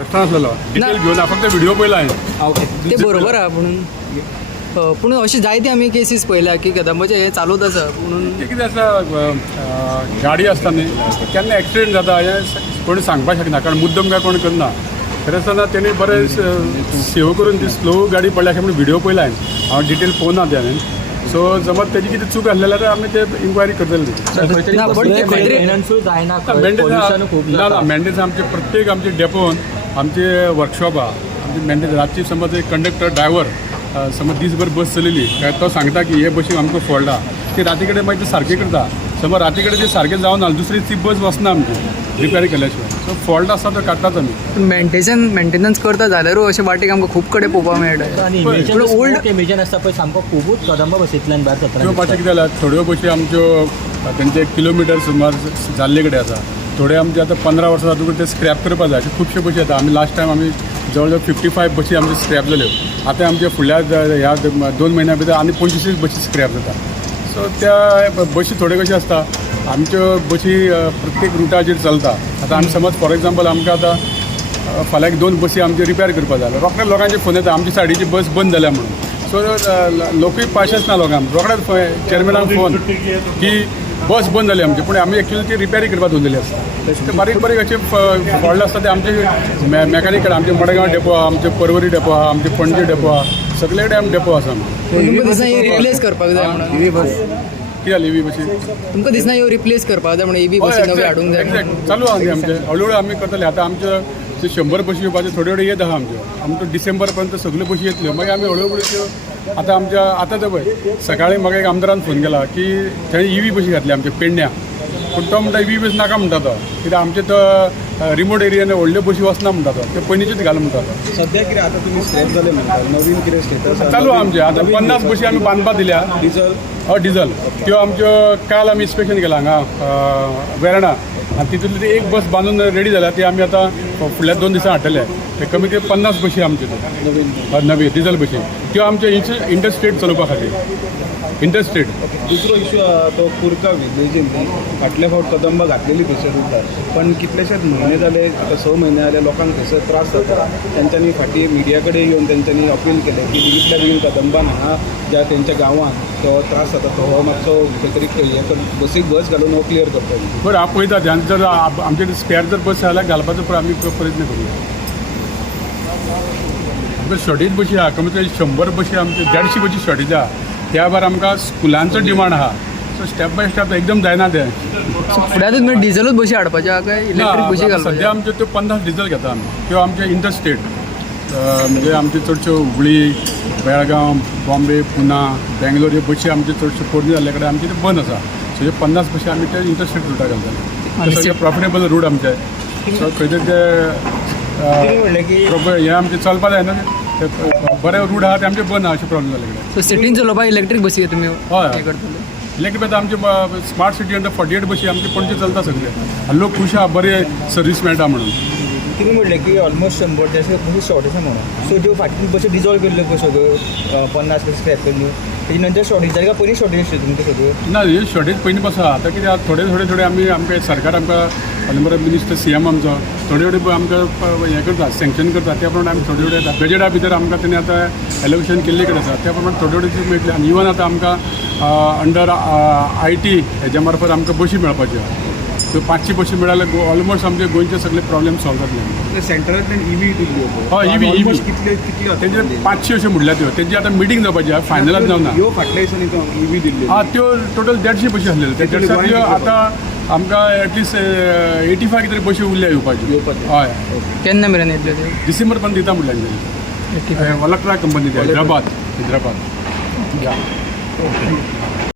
रस्ता असलेलो डिटेल घेऊन फक्त व्हिडिओ पयला हांवें. ओके ते बरोबर आहा पूण अशी जायती आमी केसीस पळयल्या की कदंबाचें हें चालूच आसा म्हणून ते कितें आसता गाडी आसता न्ही केन्ना एक्सिडेंट जाता हें कोणी सांगपाक शकना कारण मुद्दम काय कोण करना. खरें आसतना तेणी बरें सेव करून ती स्लो गाडी पडल्या म्हणून व्हिडिओ पयला हांवें डिटेल पळोवना ते हांवें. सो समज तेजी कितें चूक आसलें जाल्यार आमी ते इन्क्वायरी करतले. ना पण ते खंय ना मेंटेनन्स आमचे प्रत्येक आमचे डेपोन आमचे वर्कशॉप आहा आमचे मेंटेनन्स रातची समज एक कंडक्टर ड्रायव्हर समज दीसभर बस चलयली काय तो सांगता की हे बशीक आमकां फॉल्ट आहा ते राती कडेन मागीर ते सारकें करता. समज राती कडेन ते सारकें जावन ना दुसरी ती बस वचना आमची रिपेरी केल्या शिवाय. सो फॉल्ट आसा तो काडटात आमी. मेंटेनन्स करता जाल्यारूय अशे वाटेक आमकां खूब कडेन पळोवपाक मेळटा. आणि ओल्ड इमेजन आसता पळय सामको खूबच कदंबा बसींतल्यान भायर त्यो सरता. पाशे कितें जाल्यार थोड्यो बशी आमच्यो तेंचे किलोमिटर सुमार जाल्ले कडेन आसा. थोडे आमचे आतां 15 वर्सां जातकूच ते स्क्रॅप करपा जाय अशे खुबशे बशी येता. आमी लास्ट टायम आमी जवळ जवळ 55 बशी आमच्यो स्क्रॅप जाल्यो. आतां आमच्या फुडल्या ह्या 2 म्हयन्या भितर आनी 25 बशी स्क्रॅप जाता. सो त्या बशी थोड्यो कशें आसता आमच्यो बशी प्रत्येक रुटाचेर चलता. आतां आमी समज फॉर एग्जाम्पल आमकां आतां फाल्यां 2 बसी आमच्यो रिपेर करपा जाय रोखडेच लोकांचे फोन येता आमची सायडीची बस बंद जाल्या म्हणून. सो लोकूय पाशेंच ना लोकांक रोखडेच चेअरमॅनाक फोन की बस बंद जाली आमची पूण आमी एक्चुअली ती रिपेरी करपाक दवरलेली आसता. ते बारीक बारीक अशे फॉल्ट आसता ते आमचे मॅकॅनिकल आमचे मडगांव डेपो आहा आमचे परवरी डेपो आहा आमचे पणजे डेपो आहा सगळे कडेन आमी डेपो आसा. तुमकां दिसना ही रिप्लेस करपाक जाय म्हणून कितें जाली ही बशी तुमकां दिसना ह्यो रिप्लेस करपाक जाय म्हणून ही बसी नवी हाडूंक जाय. एक्झॅक्ट चालू आहा न्ही आमचे हळू हळू आमी करतले. आतां आमच्यो 100 बशी येवपाच्यो थोड्यो थोड्यो येत आहा आमच्यो डिसेंबर पर्यंत सगळ्यो बशी येतल्यो मागीर आमी हळू हळू त्यो आतां आमच्या आतां ते पळय सकाळीं म्हाका एक आमदारान फोन केला की थंय ईव्ही बशी घातली आमच्या पेडण्या पूण तो म्हणटा ईव्ही बस नाका म्हणटा तो कित्याक आमचे तो रिमोट एरियान व्हडल्यो बशी वचना म्हणटा तो ते पयलींच्योच घाल म्हणटा तो. सध्या कितें आतां तुमी स्क्रॅप जाले म्हणटा नवीन कितें स्टेटस चालू आहा आमचे आतां 50 बशी आमी बांदपाक दिल्या डिझल डिझल त्यो आमच्यो काल आमी इन्स्पेक्शन केलां हांगा वेर्णा आनी तितूंतली एक बस बांदून रेडी जाल्या ती आमी आतां फुडल्या 2 दिसां हाडटले. ते कमी कमी 50 बशी आमच्यो नवी डिझल बशी त्यो आमचे इंटरस्टेट चलोवपा खातीर इंटरस्टेट. दुसरो इश्यू तो कुर्का विलेजीन फाटल्या फावट कदंबा घातलेली थंयसर उरतात पण कितलेशेच म्हयने जाले आतां 6 म्हयने जाले लोकांक थंयसर त्रास जाता. तेंच्यांनी फाटीं मिडिया कडेन येवन तेंच्यांनी अपील केलें की बेगींतल्या बेगीन कदंबान हांगा ज्या तेंच्या गांवांत तो त्रास जाता तो मातसो खंय तरी हे बसीक बस घालून हो क्लियर करता. बरं हांव पळयता ध्यान जर आमचे स्पेअर जर बस जाल्यार घालपाचो पण आमी प्रयत्न करूया. आमकां शॉर्टेज बशी आहा कमीत कमी 100 बशी आमचे 150 बशी शॉर्टेज आहा. त्या भायर आमकां स्कुलांचो डिमांड आहा. सो स्टेप बाय स्टेप एकदम जायना तें. फुड्यांतूच म्हणजे डिझलूच बशी हाडपाच्यो आहा काय इलेक्ट्रीक बशी सद्या घालपाच्यो. आमच्यो त्यो 50 डिझल घेता आमी त्यो आमचे इंटरस्टेट म्हणजे आमच्यो चडश्यो हुबळी बेळगांव बॉम्बे पुना बेंगलोर ह्यो बशी आमच्यो चडश्यो पोरणी जाल्ले कडेन आमचे ते बंद आसा. सो हे 50 बशी आमी ते इंटरस्टेट रुटाक घालता. ते सगळे प्रॉफिटेबल रूट आमचे. सो खंय तरी ते हे आमचे चलपा जायना ते बरे रूट आहा ते आमचे बंद आहा अशें प्रॉब्लेम जाले कडेन. सो सिटीन चलोवपाक इलेक्ट्रीक बसी तुमी हय. हे करतले. इलेक्ट्रीक आतां आमचे स्मार्ट सिटी अंडर 48 बशी आमचे पणजे चलता सगळे आनी लोक खूश आहा बरे सर्वीस मेळटा म्हणून. तुमी म्हणलें की ऑलमोस्ट 100 ते बसी शॉर्टेज आसा म्हणून. सो त्यो फाटीं बसी डिजॉल्व केल्ल्यो पळय सगळ्यो 50 बसी स्क्रॅप केल्ल्यो तेजे नंतर शॉर्टेज जाली काय पयलीं शॉर्टेज आसल्यो तुमकां सगळ्यो. ना हे शॉर्टेज पयलीं पासून आहा. आतां कितें थोडे आमी आमकां सरकार आमकां नंबर मिनिस्टर CM आमचो थोडे आमकां हें करता सँक्शन करता त्या प्रमाणे आमी थोडे बजेटा भितर आमकां तेणी आतां एलोकेशन केल्ले कडेन आसा त्या प्रमाणे थोडे मेळटले. आनी इवन आतां आमकां अंडर IT हेज्या मार्फत आमकां बशी मेळपाच्यो. सो 500 बशी मेळ्ळ्यार ऑलमोस्ट आमचे गोंयचे सगळे प्रॉब्लेम सॉल्व जातले. सेंट्रलांतल्यान ईव्ही दिल्ल्यो हय ईव्ही कितले तेजे 500 अश्यो म्हणल्यार त्यो तेजी आतां मिटींग जावपाची आहा फायनलाच जावना. ह्यो फाटल्या दिसांनी तो ईव्ही दिल्ल्यो हा त्यो टोटल 150 बशी आसलेल्यो त्या 150 आतां आमकां एटलिस्ट 85 कितें बशी उरल्या येवपाच्यो. हय केन्ना मेरेन येतले ते डिसेंबर पर्यंत दिता म्हणल्यार वलक्ट्रा कंपनी हैदराबाद.